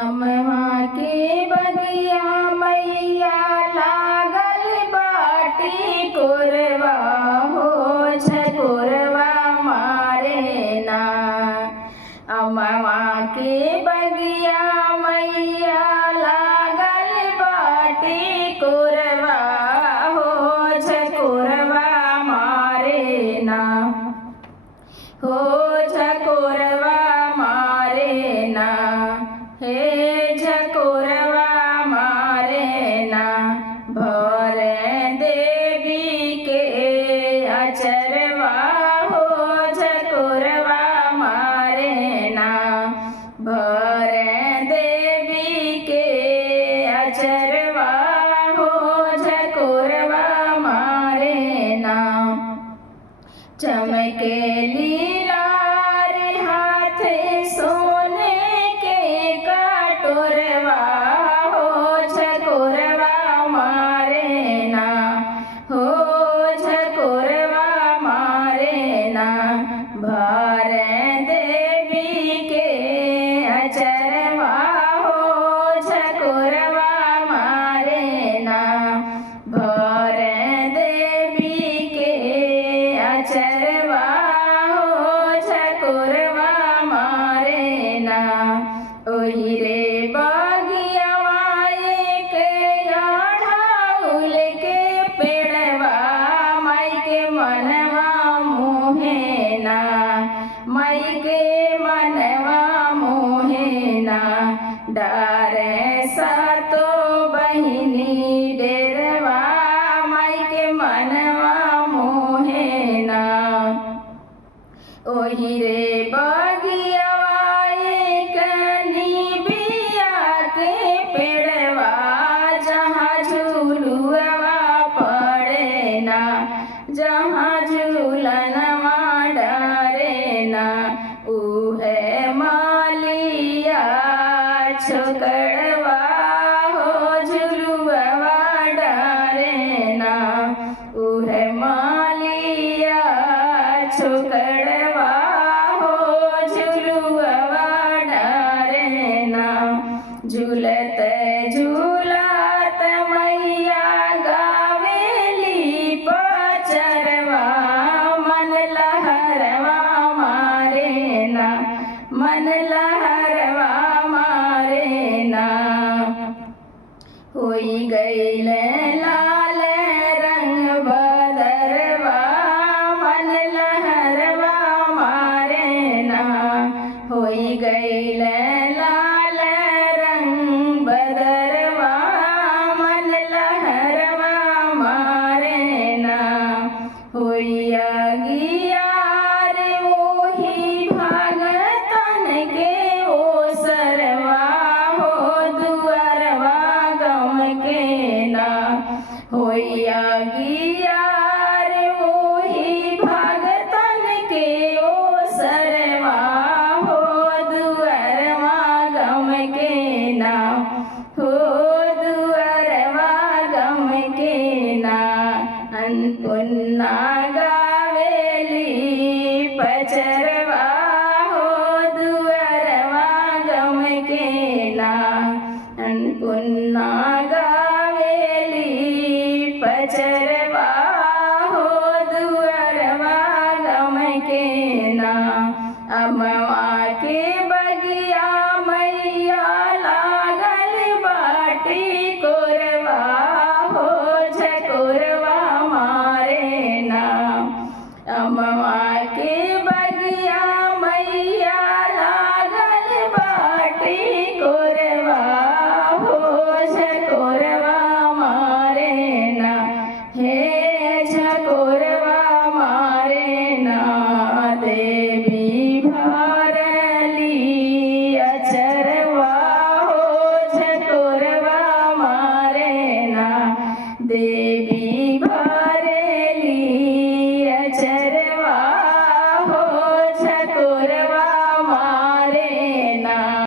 अमवा के बगिया मैया लागल बाटी कोरवा हो झकोरवा मारे ना। अमवा के बगिया मैया लागल बाटी कोरवा हो झकोरवा मारे ना। हो झकोरवा मारे ना। हे झकोरवा मारे ना। भर देवी के अचरवा हो झकोरवा मारे ना। भर देवी के अचरवा हो झकोरवा मारे ना। चमकेली लार हाथ सोने के कटोरवा हो झकोरवा मारे ना। हो झकोरवा मारे ना। भर देवी के अचरवा हो झकोरवा मारे ना। भर देवी के अचरवा हो झकोरवा मारे ना। ओही रे बगियावा एक अढ़ाउल के पेड़वा माई के मनवा मोहे ना। माई के मनवा मोहे ना। डार सातो बहिनी डेरवा माई के मनवा मोहे ना। ओही रे बगियावा एक निबिया के पेड़वा जहाँ झूलुआ पड़े ना। जहाँ झूलनवा डरे ना। उहे मालिया छोकड़वा हो झूलुआ डरे ना। उहे मालिया छोकड़वा हो झूलुआ डरे ना। झूलत झूलत मैया गावेली पचरवा मन लहरवा मारे ना। मन लहरवा मारे ना। होई गईल लाल रंग बदरवा मन लहरवा मारे ना। होई गईल लाल रंग बदरवा मन लहरवा मारे ना। होई अगिया रे ओही भगतन के ओसरवा हो दुअरवा गम के ना। होई अगिया रे ओही भगतन के ओसरवा हो दुअरवा गम के ना। हो दुअरवा गम के ना। अन्नपूर्णा गावेली पचरवा हो दुअरवा गम के ना। अन्नपूर्णा गावेली पचरवा हो दुअरवा गम के ना। अमवा के बगिया मैया लागल बाटी कोरवा हो झकोरवा मारे ना। अमवा के बगिया मैया लागल बाटी कोरवा हो झकोरवा मारे ना। हे झकोर